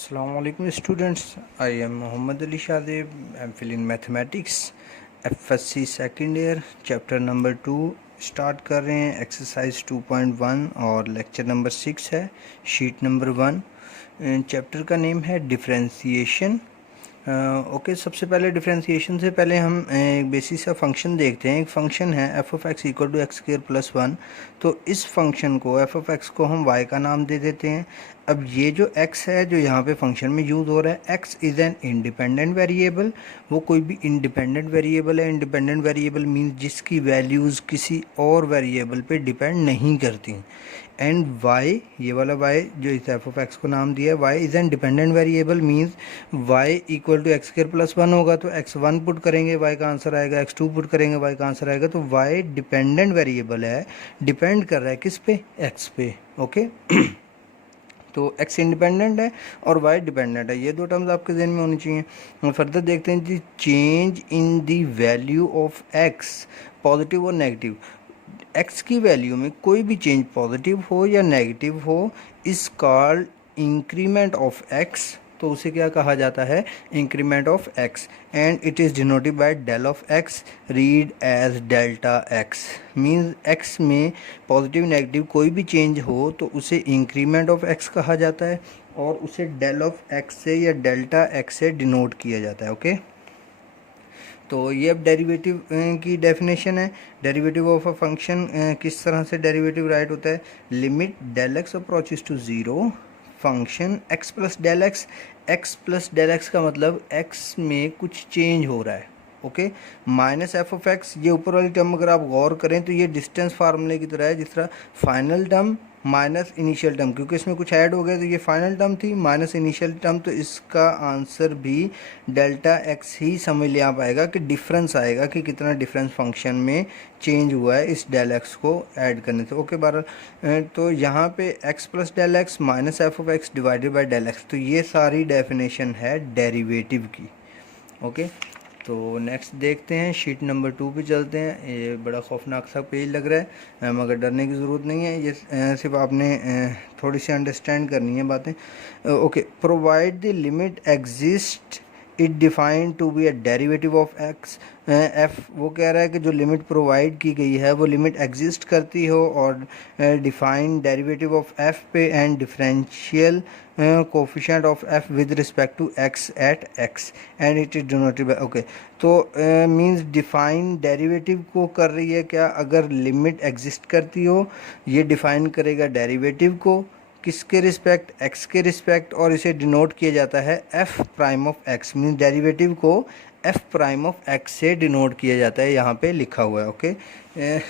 Assalamualaikum students. I am Muhammad Ali Shadib. I am filling mathematics FSC second year chapter number 2 start कर रहे हैं. Exercise 2.1 और lecture number 6 है, sheet number 1. Chapter का name है differentiation. Okay, सबसे पहले डिफरेंशिएशन से पहले हम एक बेसिक सा फंक्शन देखते हैं. एक फंक्शन है F of x equal to x square plus 1. तो इस फंक्शन को एफ ऑफ एक्स को हम वाई का नाम दे देते हैं. अब ये जो x है जो यहाँ पे फंक्शन में यूज़ हो रहा है, x is an independent variable. वो कोई भी इंडिपेंडेंट वेरिएबल है. इंडिपेंडेंट वेरिएबल मीन्स जिसकी वैल्यूज़ किसी और वेरिएबल पे डिपेंड नहीं करती. एंड y, ये वाला y जो इस एफ ऑफ एक्स को नाम दिया है, y is an dependent variable means y equal to x square plus 1 होगा. तो x1 पुट करेंगे y का आंसर आएगा, x2 पुट करेंगे y का आंसर आएगा. तो y डिपेंडेंट वेरिएबल है, डिपेंड कर रहा है किस पे, x पे. ओके तो x इंडिपेंडेंट है और y डिपेंडेंट है. ये दो टर्म्स आपके जहन में होनी चाहिए. फर्दर देखते हैं जी, change in the value of x positive और नेगेटिव. x की वैल्यू में कोई भी चेंज पॉजिटिव हो या नेगेटिव हो is called increment of x. तो उसे क्या कहा जाता है, increment of x. And it is denoted by del of x, read as delta x. Means x में पॉजिटिव नेगेटिव कोई भी चेंज हो तो उसे इंक्रीमेंट ऑफ x कहा जाता है और उसे डेल ऑफ x से या डेल्टा x से डिनोट किया जाता है. ओके तो ये अब डेरिवेटिव की डेफिनेशन है. डेरिवेटिव ऑफ अ फंक्शन किस तरह से डेरिवेटिव राइट होता है, limit del x approaches to zero, function x plus del X. x plus del x का मतलब x में कुछ चेंज हो रहा है. Okay minus F of x, ये ऊपर वाली टर्म अगर आप गौर करें तो ये डिस्टेंस फार्मूले की तरह है, जिस तरह final term minus initial term, क्योंकि इसमें कुछ ऐड हो गया तो ये फाइनल टर्म थी माइनस इनिशियल टर्म. तो इसका आंसर भी डेल्टा एक्स ही समझ लिया आप आएगा कि डिफरेंस आएगा कि कितना डिफरेंस फंक्शन में चेंज हुआ है इस डेल एक्स को ऐड करने से. ओके बहरहाल तो यहाँ पे X plus del x minus F of x divided by del x. तो ये सारी डेफिनेशन है डेरिवेटिव की. ओके तो नेक्स्ट देखते हैं, शीट नंबर 2 पे चलते हैं. ये बड़ा खौफनाक सा पेज लग रहा है मगर डरने की ज़रूरत नहीं है. ये सिर्फ आपने थोड़ी सी अंडरस्टैंड करनी है बातें. Okay provide the limit exist it defined to be a derivative of X F. वो कह रहा है कि जो लिमिट प्रोवाइड की गई है वो लिमिट एग्जिस्ट करती हो और डिफाइन डेरिवेटिव ऑफ एफ पे and differential coefficient of F with respect to X at X and it is denoted by. Okay तो मींस डिफाइन डेरिवेटिव को कर रही है क्या, अगर लिमिट एग्जिस्ट करती हो ये डिफाइन करेगा डेरिवेटिव को किसके रिस्पेक्ट, एक्स के रिस्पेक्ट, और इसे डिनोट किया जाता है F prime of x. Means derivative को एफ प्राइम ऑफ एक्स से डिनोट किया जाता है, यहाँ पे लिखा हुआ है.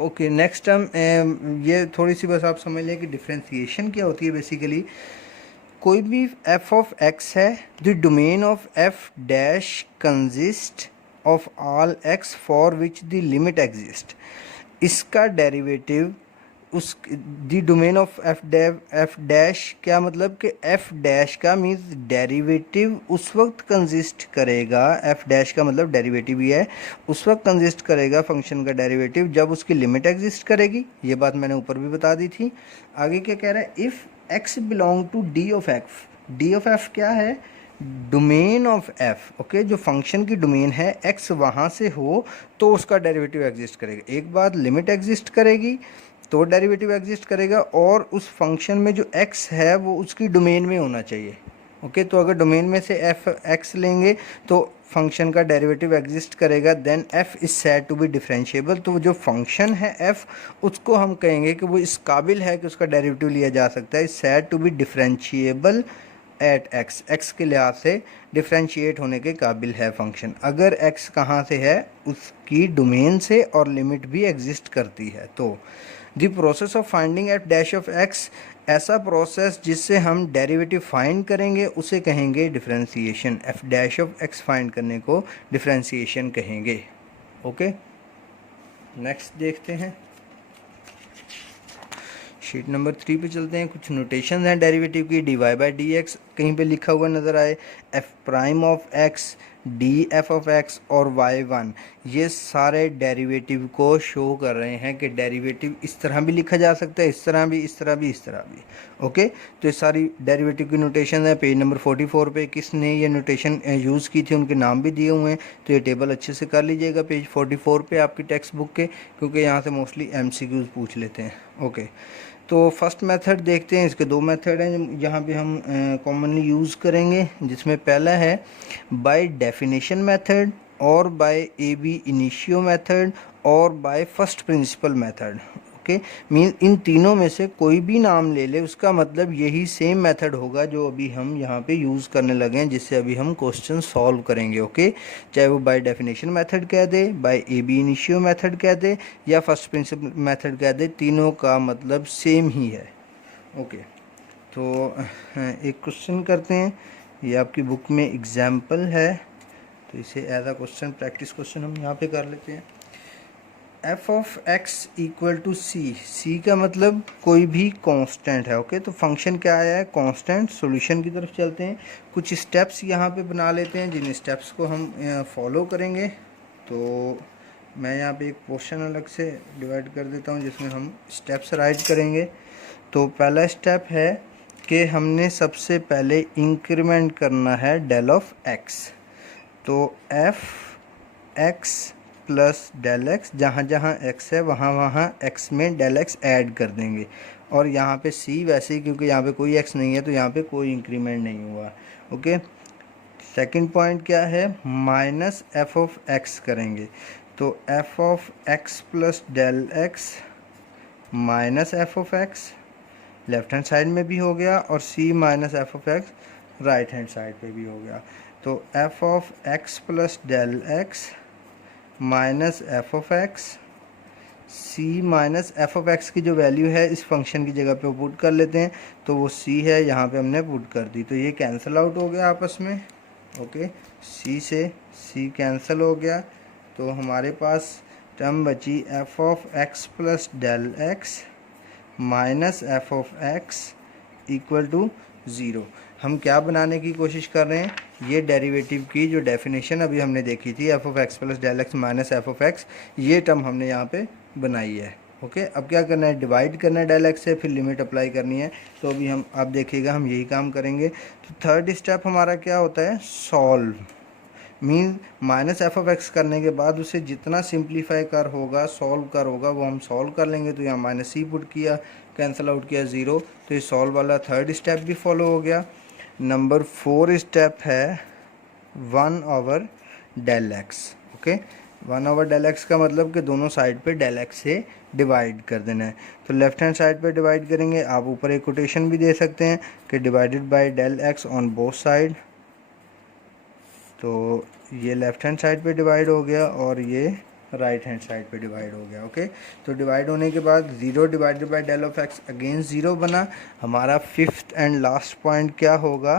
ओके नेक्स्ट टर्म, ये थोड़ी सी बस आप समझ लें कि डिफरेंशिएशन क्या होती है. बेसिकली कोई भी एफ ऑफ एक्स है, the domain of F dash consist of all x for which the limit exist. इसका डेरिवेटिव उस दी डोमेन ऑफ एफ डैश क्या मतलब कि एफ डैश का मीन्स डेरिवेटिव उस वक्त कंसिस्ट करेगा, एफ डैश का मतलब डेरिवेटिव ही है, उस वक्त कंसिस्ट करेगा फंक्शन का डेरिवेटिव जब उसकी लिमिट एग्जिस्ट करेगी. ये बात मैंने ऊपर भी बता दी थी. आगे क्या कह रहा है, if X belong to D of F. D of F क्या है, डोमेन ऑफ एफ. ओके जो फंक्शन की डोमेन है एक्स वहाँ से हो तो उसका डेरिवेटिव एग्जिस्ट करेगा. एक बात लिमिट एग्जिस्ट करेगी तो डेरिवेटिव एग्जिस्ट करेगा और उस फंक्शन में जो x है वो उसकी डोमेन में होना चाहिए. ओके तो अगर डोमेन में से एफ एक्स लेंगे तो फंक्शन का डेरिवेटिव एग्जिस्ट करेगा. Then f is said to be differentiable. तो जो फंक्शन है f उसको हम कहेंगे कि वो इस काबिल है कि उसका डेरिवेटिव लिया जा सकता है. Is said to be differentiable at x. x के लिहाज से डिफरेंशिएट होने के काबिल है फंक्शन अगर x कहाँ से है, उसकी डोमेन से और लिमिट भी एग्जिस्ट करती है. तो the process of finding F dash of x, ऐसा प्रोसेस जिससे हम डेरिवेटिव फाइंड करेंगे उसे कहेंगे differentiation. F dash of x find करने को डिफरेंशिएशन कहेंगे. ओके नेक्स्ट देखते हैं, शीट नंबर 3 पे चलते हैं. कुछ नोटेशन हैं डेरिवेटिव की. dy बाई डी एक्स कहीं पे लिखा हुआ नज़र आए, F prime of x, D F of x और वाई वन, ये सारे डेरिवेटिव को शो कर रहे हैं कि डेरिवेटिव इस तरह भी लिखा जा सकता है, इस तरह भी, इस तरह भी, इस तरह भी। ओके, तो ये सारी डेरिवेटिव की नोटेशन है। पेज नंबर 44 पे किसने ये नोटेशन यूज़ की थी उनके नाम भी दिए हुए हैं, तो ये टेबल अच्छे से कर लीजिएगा पेज 44 पे आपकी टेक्स्ट बुक के, क्योंकि यहाँ से मोस्टली MCQs पूछ लेते हैं। ओके, तो फर्स्ट मेथड देखते हैं। इसके दो मेथड हैं जहाँ पे हम कॉमनली यूज़ करेंगे, जिसमें पहला है बाय डेफिनेशन मेथड और बाय AB इनिशियो मेथड और bye first principle method. Okay, mean in तीनों में से कोई भी नाम ले ले, उसका मतलब यही सेम मेथड होगा जो अभी हम यहाँ पे यूज़ करने लगे हैं, जिससे अभी हम क्वेश्चन सॉल्व करेंगे। ओके, चाहे वो बाय डेफिनेशन मेथड कह दे, बाय AB इनिशियो मेथड कह दे या फर्स्ट प्रिंसिपल मेथड कह दे, तीनों का मतलब सेम ही है। ओके, तो एक क्वेश्चन करते हैं। ये आपकी बुक में एग्जाम्पल है, तो इसे as a question, practice question हम यहाँ पे कर लेते हैं। F of x equal to c, c का मतलब कोई भी कांस्टेंट है। ओके, तो फंक्शन क्या आया है, कांस्टेंट। सॉल्यूशन की तरफ चलते हैं, कुछ स्टेप्स यहाँ पे बना लेते हैं जिन स्टेप्स को हम फॉलो करेंगे। तो मैं यहाँ पे एक पोर्शन अलग से डिवाइड कर देता हूँ जिसमें हम स्टेप्स राइट करेंगे। तो पहला स्टेप है कि हमने सबसे पहले इंक्रीमेंट करना है डेल ऑफ एक्स। तो F X plus del X, जहाँ जहाँ एक्स है वहाँ वहाँ एक्स में डेल एक्स ऐड कर देंगे। और यहाँ पे सी वैसे ही, क्योंकि यहाँ पे कोई एक्स नहीं है तो यहाँ पे कोई इंक्रीमेंट नहीं हुआ। ओके, सेकंड पॉइंट क्या है, माइनस एफ ऑफ एक्स करेंगे। तो f of x plus del x minus F of x left hand side में भी हो गया, और c minus F of x right hand side पे भी हो गया। तो f of x plus del x minus F of x, c minus F of x की जो वैल्यू है इस फंक्शन की जगह पे पुट कर लेते हैं, तो वो सी है, यहाँ पे हमने पुट कर दी, तो ये कैंसिल आउट हो गया आपस में। ओके, सी से सी कैंसिल हो गया, तो हमारे पास टर्म बची F of x plus del x minus F of x equal to zero. हम क्या बनाने की कोशिश कर रहे हैं, ये डेरिवेटिव की जो डेफिनेशन अभी हमने देखी थी, F of x plus del x minus F of x, ये टर्म हमने यहाँ पे बनाई है। ओके, अब क्या करना है, डिवाइड करना है डेल एक्स से, फिर लिमिट अप्लाई करनी है। तो अभी हम, आप देखिएगा हम यही काम करेंगे। तो थर्ड स्टेप हमारा क्या होता है, solve. Mean minus F of x करने के बाद उसे जितना सिंप्लीफाई कर होगा, सॉल्व कर होगा, वो हम सॉल्व कर लेंगे। तो यहाँ माइनस सी पुट किया, कैंसिल आउट किया ज़ीरो, तो ये सॉल्व वाला थर्ड स्टेप भी फॉलो हो गया। नंबर 4 स्टेप है 1 over del x. Okay, 1 over del x का मतलब कि दोनों साइड पे डेल एक्स से डिवाइड कर देना है। तो लेफ्ट हैंड साइड पे डिवाइड करेंगे, आप ऊपर एक कोटेशन भी दे सकते हैं कि divided by del x on both side. तो ये लेफ्ट हैंड साइड पे डिवाइड हो गया और ये राइट हैंड साइड पे डिवाइड हो गया। ओके, तो डिवाइड होने के बाद 0 divided by del of X again 0 बना। हमारा फिफ्थ एंड लास्ट पॉइंट क्या होगा,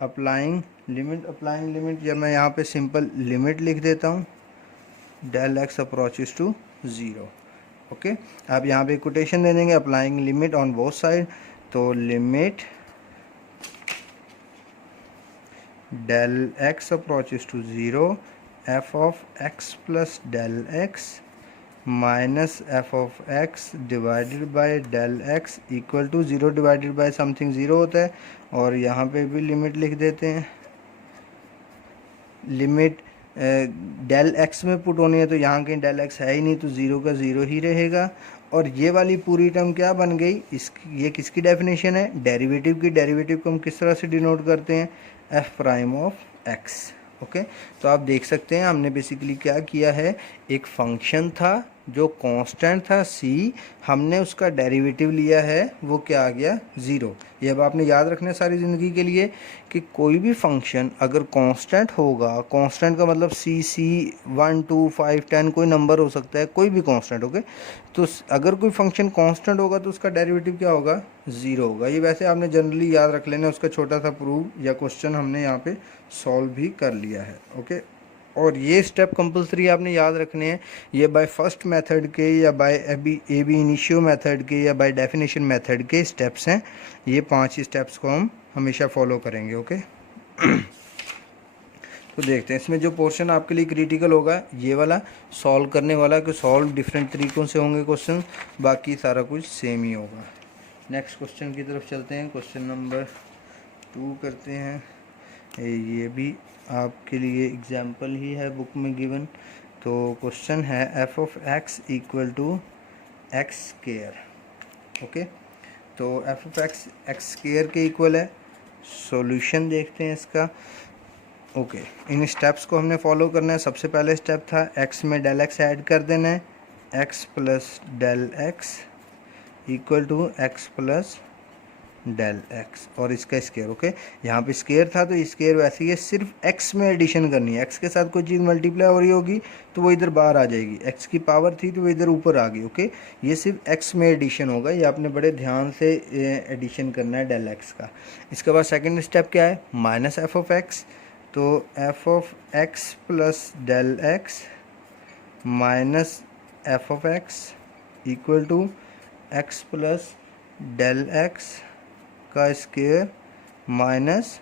अप्लाइंग लिमिट। अप्लाइंग लिमिट, जब मैं यहाँ पे सिंपल लिमिट लिख देता हूँ, del x approaches to 0। Okay, आप यहाँ पे कोटेशन दे देंगे, applying limit on both side. तो limit del x approaches to 0, f of x plus del x minus f of x divided by del x equal to 0 divided by something 0 होता है। और यहाँ पे भी लिमिट लिख देते हैं, लिमिट डेल एक्स में पुट होनी है, तो यहाँ कहीं डेल एक्स है ही नहीं, तो 0 का 0 ही रहेगा। और ये वाली पूरी टर्म क्या बन गई, इसकी, ये किसकी डेफिनेशन है, डेरिवेटिव की। डेरिवेटिव को हम किस तरह से डिनोट करते हैं, F prime of x. Okay, तो आप देख सकते हैं हमने बेसिकली क्या किया है, एक फंक्शन था जो कांस्टेंट था सी, हमने उसका डेरिवेटिव लिया है, वो क्या आ गया, 0। ये अब आपने याद रखना है सारी ज़िंदगी के लिए कि कोई भी फंक्शन अगर कांस्टेंट होगा, कांस्टेंट का मतलब सी 1 2 5 10 कोई नंबर हो सकता है, कोई भी कांस्टेंट। ओके, तो अगर कोई फंक्शन कांस्टेंट होगा तो उसका डेरिवेटिव क्या होगा, 0 होगा। ये वैसे आपने जनरली याद रख लेना, उसका छोटा सा प्रूव या क्वेश्चन हमने यहाँ पे सॉल्व भी कर लिया है। ओके, और ये स्टेप कंपलसरी आपने याद रखने हैं, ये बाय फर्स्ट मेथड के या बाय एबी इनिशियो मेथड के या बाय डेफिनेशन मेथड के स्टेप्स हैं। ये 5 स्टेप्स को हम हमेशा फॉलो करेंगे। ओके। तो देखते हैं इसमें जो पोर्शन आपके लिए क्रिटिकल होगा ये वाला सॉल्व करने वाला, कि सॉल्व डिफरेंट तरीक़ों से होंगे क्वेश्चन, बाकी सारा कुछ सेम ही होगा। नेक्स्ट क्वेश्चन की तरफ चलते हैं। क्वेश्चन नंबर 2 करते हैं। ये भी आपके लिए एग्जाम्पल ही है बुक में गिवन। तो क्वेश्चन है F of x equal to x square. Okay, तो f of x x square के इक्वल है। सॉल्यूशन देखते हैं इसका। ओके, इन स्टेप्स को हमने फॉलो करना है। सबसे पहले स्टेप था एक्स में डेल एक्स ऐड कर देना है, x plus del x equal to x plus del x और इसका स्केयर। ओके, यहाँ पे स्केयर था तो स्केयर वैसे ही है, सिर्फ एक्स में एडिशन करनी है। एक्स के साथ कोई चीज़ मल्टीप्लाई हो रही होगी तो वो इधर बाहर आ जाएगी, एक्स की पावर थी तो वो इधर ऊपर आ गई। ओके, ये सिर्फ एक्स में एडिशन होगा, ये आपने बड़े ध्यान से एडिशन करना है डेल एक्स का। इसके बाद सेकेंड स्टेप क्या है, माइनस एफ ऑफ एक्स। तो f of x plus del x minus F of x equal to x plus del x का square minus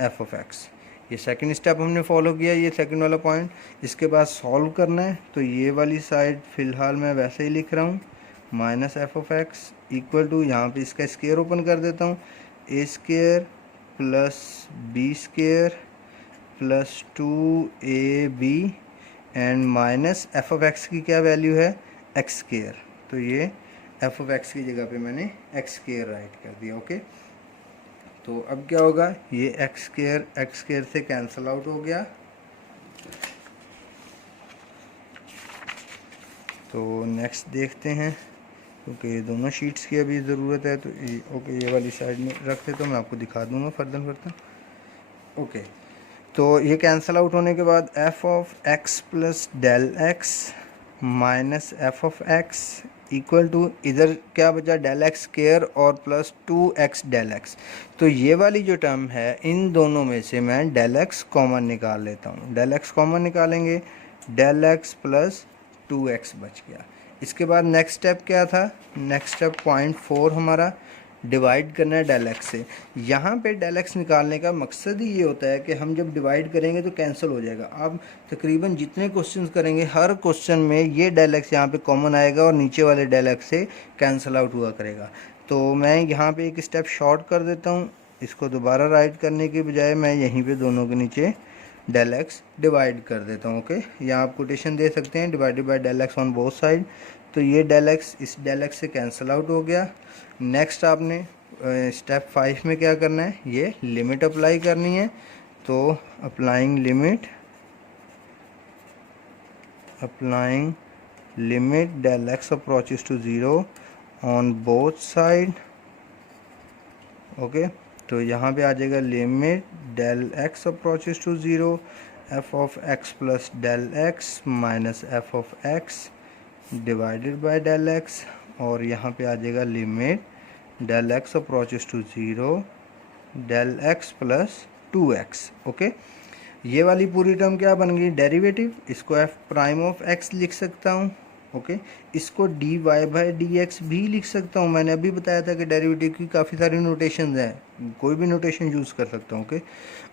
F of x. ये सेकंड स्टेप हमने follow किया, ये सेकंड वाला point. इसके बाद सॉल्व करना है, तो ये वाली साइड फ़िलहाल मैं वैसे ही लिख रहा हूँ, minus F of x equal to, यहाँ पे इसका स्क्वायर ओपन कर देता हूँ, a square plus b square plus 2ab and minus F of x की क्या वैल्यू है, एक्स स्क्वायर। तो ये एफ ऑफ एक्स की जगह पे मैंने एक्स स्क्वायर राइट कर दिया। ओके, तो अब क्या होगा, ये एक्स स्क्वायर से कैंसिल आउट हो गया। तो नेक्स्ट देखते हैं, क्योंकि ये दोनों शीट्स की अभी ज़रूरत है। तो ओके, ये वाली साइड में रखते तो मैं आपको दिखा दूंगा फर्दर। ओके, तो ये कैंसिल आउट होने के बाद f of x plus del x minus F of x equal to, इधर क्या बचा, डेल एक्स स्क्वायर और प्लस 2x डेल एक्स। तो ये वाली जो टर्म है, इन दोनों में से मैं डेल एक्स कॉमन निकाल लेता हूँ। डेल एक्स कॉमन निकालेंगे, डेल एक्स प्लस 2x बच गया। इसके बाद नेक्स्ट स्टेप क्या था, नेक्स्ट स्टेप 0.4 हमारा डिवाइड करना है डेल एक्स से। यहाँ पे डेल एक्स निकालने का मकसद ही ये होता है कि हम जब डिवाइड करेंगे तो कैंसिल हो जाएगा। आप तकरीबन जितने क्वेश्चंस करेंगे हर क्वेश्चन में ये डेल एक्स यहाँ पे कॉमन आएगा और नीचे वाले डेल एक्स से कैंसिल आउट हुआ करेगा। तो मैं यहाँ पे एक स्टेप शॉर्ट कर देता हूँ, इसको दोबारा राइट करने के बजाय मैं यहीं पर दोनों के नीचे डेल एक्स डिवाइड कर देता हूँ। ओके, यहाँ आप कोटेशन दे सकते हैं, divided by del x on both side. तो ये डेल एक्स इस डेल एक्स से कैंसिल आउट हो गया। नेक्स्ट आपने स्टेप 5 में क्या करना है, ये लिमिट अप्लाई करनी है। तो applying limit del x approaches to 0 on both side. Okay, तो यहाँ पे आ जाएगा limit del x approaches to 0 f of x plus del x minus F of x divided by del x, और यहाँ पे आ जाएगा limit del x approaches to 0 del x plus 2x। Okay, ये वाली पूरी टर्म क्या बन गई, डेरिवेटिव। इसको एफ प्राइम ऑफ एक्स लिख सकता हूँ। ओके, इसको d y by d x भी लिख सकता हूँ। मैंने अभी बताया था कि डेरिवेटिव की काफ़ी सारी नोटेशन हैं, कोई भी नोटेशन यूज़ कर सकता हूँ। ओके,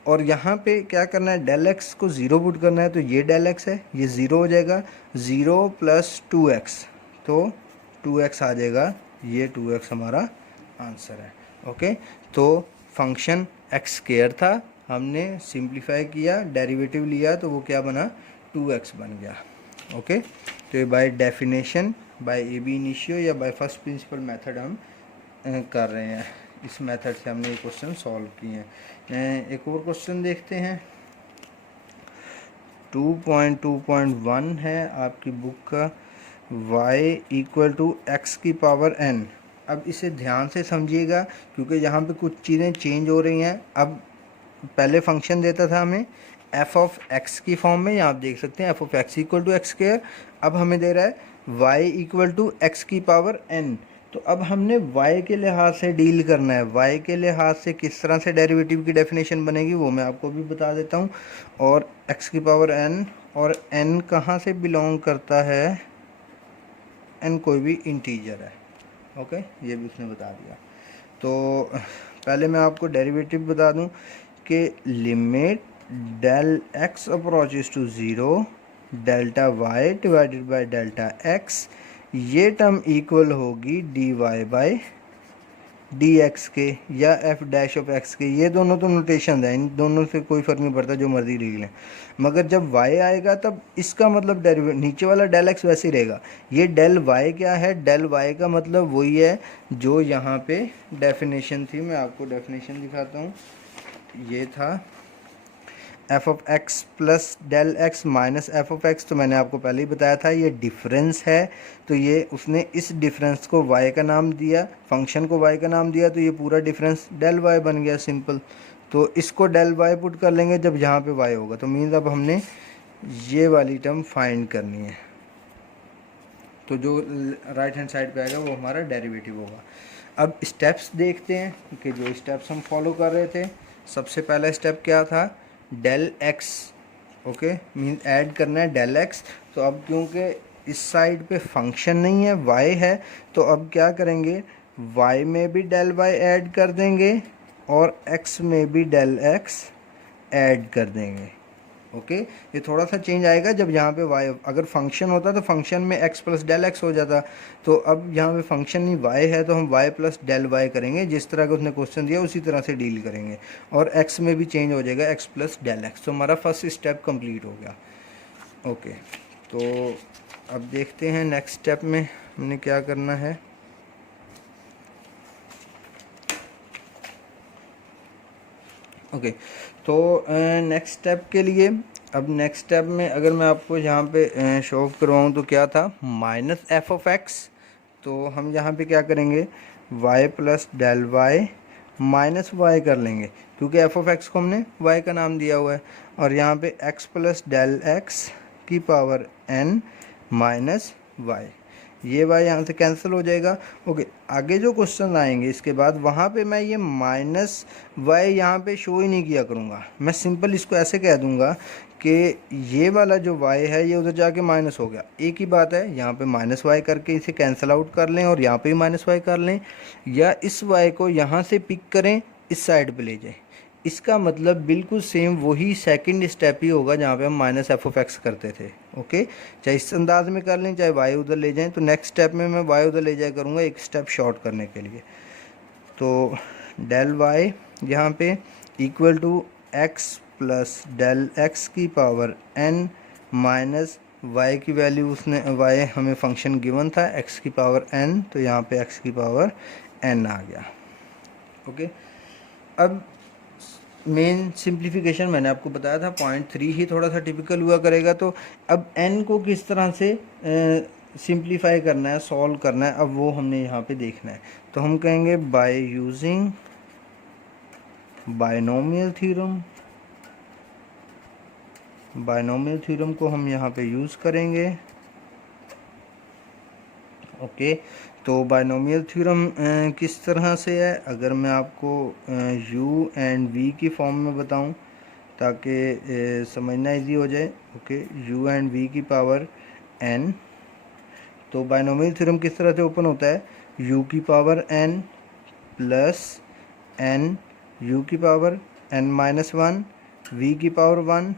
और यहाँ पे क्या करना है, डेल एक्स को 0 पुट करना है। तो ये डेल एक्स है, ये 0 हो जाएगा, 0 प्लस 2x, तो 2x आ जाएगा। ये 2x हमारा आंसर है। ओके, तो फंक्शन एक्स स्क्वायर था, हमने सिंप्लीफाई किया, डेरिवेटिव लिया, तो वो क्या बना, 2x बन गया। ओके, तो ये by definition, by ab initio या बाय फर्स्ट प्रिंसिपल मेथड हम कर रहे हैं। इस मेथड से हमने ये क्वेश्चन सॉल्व किए हैं। एक और क्वेश्चन देखते हैं, 2.2.1 है आपकी बुक का, y इक्वल टू एक्स की पावर n। अब इसे ध्यान से समझिएगा, क्योंकि यहाँ पे कुछ चीज़ें चेंज हो रही हैं। अब पहले फंक्शन देता था हमें एफ ऑफ एक्स की फॉर्म में, यहाँ आप देख सकते हैं f of x equal to x square. अब हमें दे रहा है y इक्वल टू एक्स की पावर n। तो अब हमने y के लिहाज से डील करना है। y के लिहाज से किस तरह से डेरिवेटिव की डेफिनेशन बनेगी वो मैं आपको भी बता देता हूँ। और x की पावर n, और n कहाँ से बिलोंग करता है, n कोई भी इंटीजर है। ओके, ये भी उसने बता दिया। तो पहले मैं आपको डेरिवेटिव बता दूं के limit del x approaches to zero delta y divided by delta x, ये टर्म इक्वल होगी d y by d x के या एफ डैश ऑफ एक्स के। ये दोनों तो नोटेशन है, इन दोनों से कोई फ़र्क नहीं पड़ता, जो मर्जी लिख लें। मगर जब y आएगा तब इसका मतलब डेरिवेटिव नीचे वाला डेल एक्स वैसे ही रहेगा। ये डेल y क्या है, डेल y का मतलब वही है जो यहाँ पे डेफिनेशन थी। मैं आपको डेफिनेशन दिखाता हूँ। ये था f of x plus del x minus F of x, तो मैंने आपको पहले ही बताया था ये डिफरेंस है। तो ये उसने इस डिफरेंस को y का नाम दिया, फंक्शन को y का नाम दिया, तो ये पूरा डिफरेंस डेल y बन गया, सिंपल। तो इसको डेल y पुट कर लेंगे जब यहाँ पे y होगा, तो मीन्स अब हमने ये वाली टर्म फाइंड करनी है। तो जो राइट हैंड साइड पे आएगा वो हमारा डेरिवेटिव होगा। अब स्टेप्स देखते हैं कि जो स्टेप्स हम फॉलो कर रहे थे। सबसे पहला स्टेप क्या था, del x, okay, mean add करना है डेल एक्स। तो अब क्योंकि इस साइड पे फंक्शन नहीं है, y है, तो अब क्या करेंगे, y में भी डेल y ऐड कर देंगे और x में भी डेल x ऐड कर देंगे, ओके। ये थोड़ा सा चेंज आएगा जब यहाँ पे y, अगर फंक्शन होता तो फंक्शन में x प्लस डेल x हो जाता। तो अब यहाँ पे फंक्शन नहीं y है, तो हम y प्लस डेल y करेंगे, जिस तरह का उसने क्वेश्चन दिया उसी तरह से डील करेंगे। और x में भी चेंज हो जाएगा, x प्लस डेल x। तो हमारा फर्स्ट स्टेप कंप्लीट हो गया, ओके। तो अब देखते हैं नेक्स्ट स्टेप में हमने क्या करना है। ओके, तो नेक्स्ट स्टेप के लिए, अब नेक्स्ट स्टेप में अगर मैं आपको यहाँ पे शो ऑफ करवाऊँ तो क्या था, माइनस एफ ऑफ एक्स। तो हम यहाँ पे क्या करेंगे, y plus del y minus y कर लेंगे, क्योंकि एफ ऑफ एक्स को हमने y का नाम दिया हुआ है। और यहाँ पे x प्लस डेल एक्स की पावर n माइनस वाई, ये y यहाँ से कैंसिल हो जाएगा, ओके। आगे जो क्वेश्चन आएंगे इसके बाद, वहाँ पे मैं ये माइनस y यहाँ पे शो ही नहीं किया करूँगा। मैं सिंपल इसको ऐसे कह दूँगा कि ये वाला जो y है ये उधर जाके माइनस हो गया, एक ही बात है। यहाँ पे माइनस y करके इसे कैंसिल आउट कर लें और यहाँ पे भी माइनस y कर लें, या इस y को यहाँ से पिक करें, इस साइड पे ले जाएं। इसका मतलब बिल्कुल सेम वही सेकंड स्टेप ही होगा जहाँ पे हम माइनस एफ ऑफ एक्स करते थे, ओके। चाहे इस अंदाज में कर लें, चाहे वाई उधर ले जाएं। तो नेक्स्ट स्टेप में मैं वाई उधर ले जाया करूँगा एक स्टेप शॉर्ट करने के लिए। तो डेल वाई यहाँ पे equal to x plus del x की पावर n माइनस वाई की वैल्यू, उसने वाई हमें फंक्शन गिवन था x की पावर n, तो यहाँ पे x की पावर n आ गया, ओके। अब मेन सिंप्लीफिकेशन मैंने आपको बताया था 0.3 ही थोड़ा सा टिपिकल हुआ करेगा। तो अब n को किस तरह से सिंप्लीफाई करना है, सॉल्व करना है, अब वो हमने यहाँ पे देखना है। तो हम कहेंगे by using binomial theorem, binomial theorem को हम यहाँ पे यूज़ करेंगे, ओके। तो बायनोमियल थ्योरम किस तरह से है, अगर मैं आपको u एंड v की फॉर्म में बताऊं ताकि समझना इजी हो जाए, ओके। u एंड v की पावर n, तो बायनोमियल थ्योरम किस तरह से ओपन होता है, u की power n plus n u की पावर n माइनस 1 v की power 1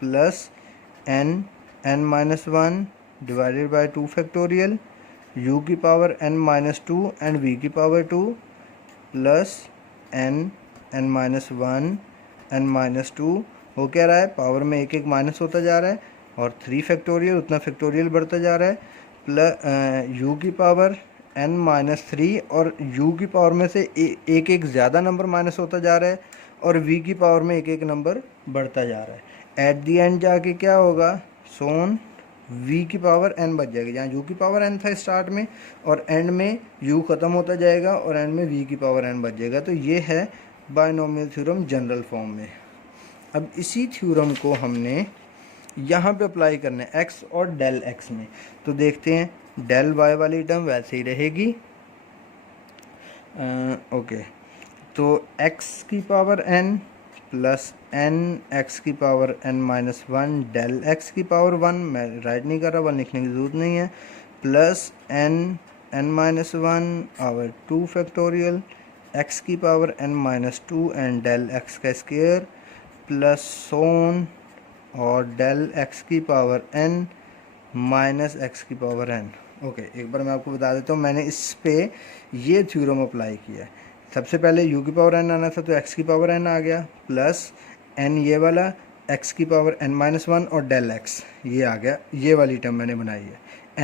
plus n minus 1 divided by 2 factorial u की power n minus 2 and v की power 2 plus n minus 1 n minus 2। हो क्या रहा है, पावर में एक एक माइनस होता जा रहा है, और 3 फैक्टोरियल उतना फैक्टोरियल बढ़ता जा रहा है, प्लस u की पावर n माइनस 3, और u की पावर में से एक एक ज़्यादा नंबर माइनस होता जा रहा है, और v की पावर में एक एक नंबर बढ़ता जा रहा है। एट दी एंड जाके क्या होगा, सोन v की पावर n बच जाएगी, जहाँ u की पावर n था स्टार्ट में, और एंड में u ख़त्म होता जाएगा और एंड में v की पावर n बच जाएगा। तो ये है बायनोमियल थ्योरम जनरल फॉर्म में। अब इसी थ्योरम को हमने यहाँ पे अप्लाई करना है x और डेल x में। तो देखते हैं, डेल y वाली टर्म वैसे ही रहेगी, ओके। तो x की power n plus n x की power n minus 1 del x की पावर 1, मैं राइट नहीं कर रहा, 1 लिखने की ज़रूरत नहीं है, plus n minus 1 over 2 factorial x की power n minus two and del x का स्क्वायर प्लस सोन और डेल एक्स की पावर n माइनस एक्स की पावर n। ओके, एक बार मैं आपको बता देता हूँ, मैंने इस पे ये थ्योरम अप्लाई किया है। सबसे पहले u की पावर n आना था तो x की पावर n आ गया, प्लस n ये वाला, x की पावर n माइनस वन और डेल x ये आ गया, ये वाली टर्म मैंने बनाई है।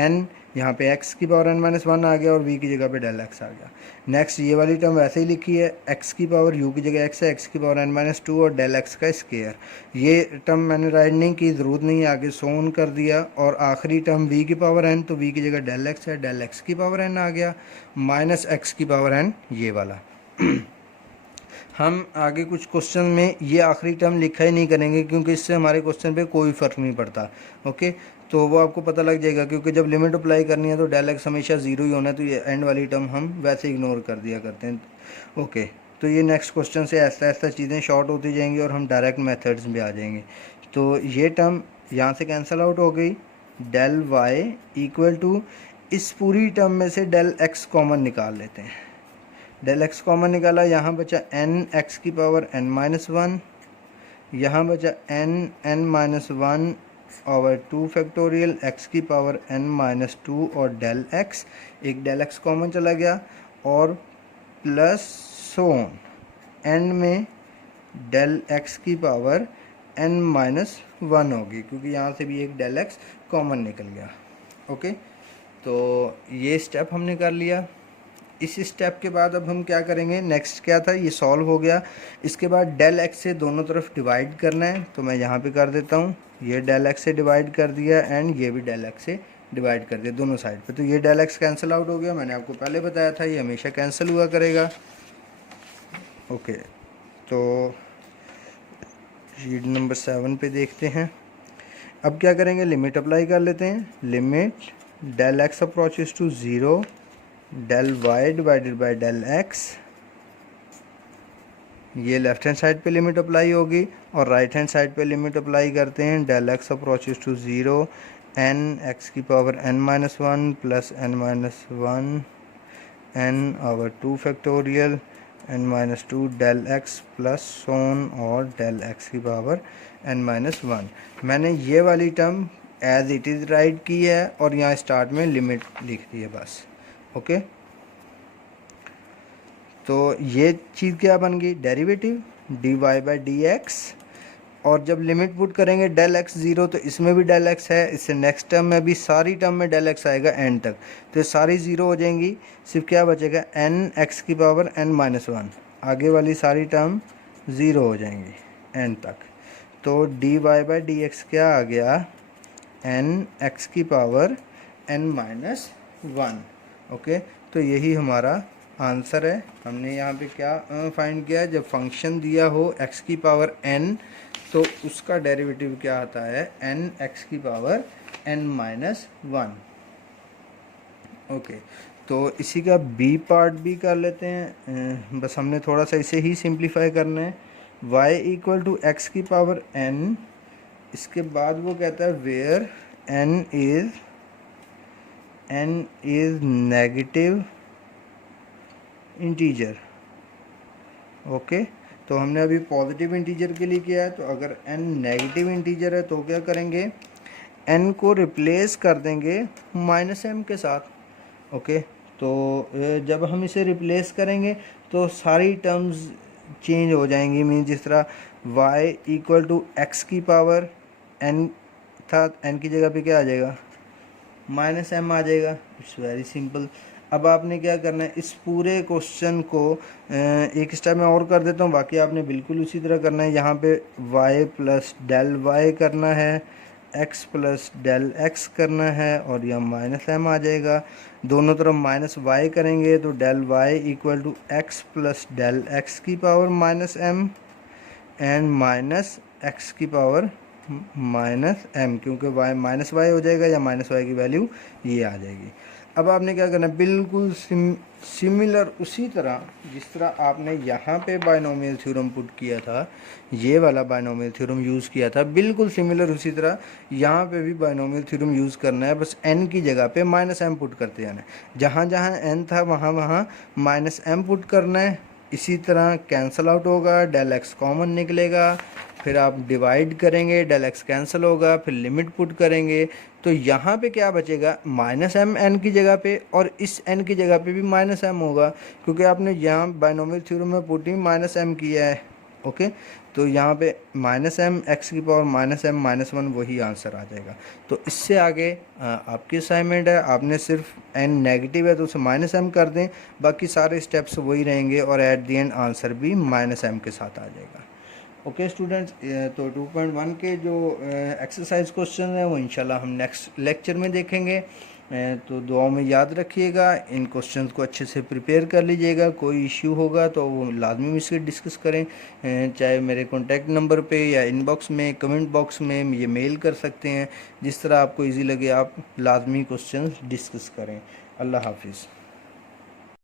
n यहाँ पे x की पावर n माइनस वन आ गया और v की जगह पे डेल x आ गया। नेक्स्ट ये वाली टर्म वैसे ही लिखी है, x की पावर u की जगह x है, x की पावर n माइनस टू और डेल x का स्क्वायर। ये टर्म मैंने राइट नहीं की, ज़रूरत नहीं है, आगे सोन कर दिया। और आखिरी टर्म v की पावर n, तो v की जगह डेल x है, डेल x की पावर n आ गया, माइनस x की पावर n ये वाला। हम आगे कुछ क्वेश्चन में ये आखिरी टर्म लिखा ही नहीं करेंगे क्योंकि इससे हमारे क्वेश्चन पे कोई फ़र्क नहीं पड़ता। ओके, तो वो आपको पता लग जाएगा, क्योंकि जब लिमिट अप्लाई करनी है तो डेल एक्स हमेशा ज़ीरो ही होना है, तो ये एंड वाली टर्म हम वैसे इग्नोर कर दिया करते हैं। ओके, तो ये नेक्स्ट क्वेश्चन से ऐसा ऐसा चीज़ें शॉर्ट होती जाएंगी और हम डायरेक्ट मेथड्स में आ जाएंगे। तो ये टर्म यहाँ से कैंसिल आउट हो गई, डेल वाई इक्वल टू, इस पूरी टर्म में से डेल एक्स कॉमन निकाल लेते हैं। डेल एक्स कॉमन निकाला, यहाँ बचा एन एक्स की पावर n माइनस वन, यहाँ बचा n minus one over two factorial x की पावर n माइनस टू और डेल x, एक डेल x कॉमन चला गया, और प्लस सोन एंड में डेल x की पावर n माइनस वन होगी, क्योंकि यहाँ से भी एक डेल x कॉमन निकल गया। ओके, तो ये स्टेप हमने कर लिया। इस स्टेप के बाद अब हम क्या करेंगे, नेक्स्ट क्या था, ये सॉल्व हो गया। इसके बाद डेल एक्स से दोनों तरफ डिवाइड करना है, तो मैं यहाँ पे कर देता हूँ, ये डेल एक्स से डिवाइड कर दिया एंड ये भी डेल एक्स से डिवाइड कर दिया दोनों साइड पे। तो ये डेल एक्स कैंसिल आउट हो गया, मैंने आपको पहले बताया था ये हमेशा कैंसिल हुआ करेगा। ओके, तो शीट नंबर 7 पे देखते हैं। अब क्या करेंगे, लिमिट अप्लाई कर लेते हैं। Limit del x approaches to zero, del y divided by del x, ये लेफ्ट हैंड साइड पे लिमिट अप्लाई होगी, और राइट हैंड साइड पे लिमिट अप्लाई करते हैं। Del x approaches to zero, n x की power n minus one plus n minus one n over two factorial n minus two del x plus so on और del x की power n minus one. मैंने ये वाली term as it is write की है और यहाँ स्टार्ट में लिमिट लिख दी है बस। ओके, तो ये चीज़ क्या बन गई, derivative d y by d x, और जब लिमिट पुट करेंगे डेल एक्स ज़ीरो तो इसमें भी डेल एक्स है, इससे नेक्स्ट टर्म में भी सारी टर्म में डेल एक्स आएगा एंड तक, तो ये सारी ज़ीरो हो जाएंगी। सिर्फ क्या बचेगा, एन एक्स की पावर n माइनस वन, आगे वाली सारी टर्म ज़ीरो हो जाएंगी एंड तक। तो d y by d x क्या आ गया, एन एक्स की power n minus one. Okay, तो यही हमारा आंसर है। हमने यहाँ पे क्या फाइंड किया, जब फंक्शन दिया हो x की पावर n तो उसका डेरिवेटिव क्या आता है, n x की power n minus one. Okay, तो इसी का b पार्ट भी कर लेते हैं, बस हमने थोड़ा सा इसे ही सिंप्लीफाई करना है। y इक्वल टू एक्स की पावर n, इसके बाद वो कहता है where n is negative integer. Okay, तो हमने अभी पॉजिटिव इंटीजर के लिए किया है, तो अगर n नेगेटिव इंटीजर है तो क्या करेंगे, n को रिप्लेस कर देंगे माइनस m के साथ। ओके, तो जब हम इसे रिप्लेस करेंगे तो सारी टर्म्स चेंज हो जाएंगी। मीन जिस तरह y इक्वल टू एक्स की पावर n था, n की जगह पे क्या आ जाएगा, माइनस m आ जाएगा। It's very simple. अब आपने क्या करना है, इस पूरे क्वेश्चन को एक स्टेप में और कर देता हूँ, बाकी आपने बिल्कुल उसी तरह करना है। यहाँ पे y प्लस डेल वाई करना है, x प्लस डेल x करना है, और यह माइनस m आ जाएगा। दोनों तरफ माइनस y करेंगे तो del y equal to x plus del x की power minus m and minus x की पावर माइनस m, क्योंकि y माइनस वाई हो जाएगा या माइनस वाई की वैल्यू ये आ जाएगी। अब आपने क्या करना है, बिल्कुल सिमिलर उसी तरह जिस तरह आपने यहाँ पे बायनोमियल थ्योरम पुट किया था, ये वाला बायनोमियल थ्योरम यूज़ किया था, बिल्कुल सिमिलर उसी तरह यहाँ पे भी बायनोमियल थ्योरम यूज़ करना है। बस n की जगह पे माइनस m पुट करते जाना है। जहाँ जहाँ n था वहाँ वहाँ माइनस m पुट करना है, इसी तरह कैंसिल आउट होगा, डेल एक्स कॉमन निकलेगा, फिर आप डिवाइड करेंगे, डेल एक्स कैंसिल होगा, फिर लिमिट पुट करेंगे तो यहाँ पे क्या बचेगा, माइनस एम एन की जगह पे, और इस एन की जगह पे भी माइनस एम होगा क्योंकि आपने यहाँ बाइनोमियल थ्योरम में पुटिंग माइनस एम किया है। ओके, तो यहाँ पे माइनस एम एक्स की power minus m minus one वही आंसर आ जाएगा। तो इससे आगे आपकी असाइनमेंट है, आपने सिर्फ एन नेगेटिव है तो उसे माइनस एम कर दें, बाकी सारे स्टेप्स वही रहेंगे और एट दी एंड आंसर भी माइनस एम के साथ आ जाएगा। ओके स्टूडेंट्स, तो 2.1 के जो एक्सरसाइज क्वेश्चन है वो इंशाल्लाह हम नेक्स्ट लेक्चर में देखेंगे। तो दुआओं में याद रखिएगा, इन क्वेश्चंस को अच्छे से प्रिपेयर कर लीजिएगा। कोई इश्यू होगा तो वो लाजमी मुझसे डिस्कस करें, चाहे मेरे कॉन्टैक्ट नंबर पे या इनबॉक्स में, कमेंट बॉक्स में ये मेल कर सकते हैं। जिस तरह आपको इजी लगे आप लाजमी क्वेश्चंस डिस्कस करें। अल्लाह हाफिज़।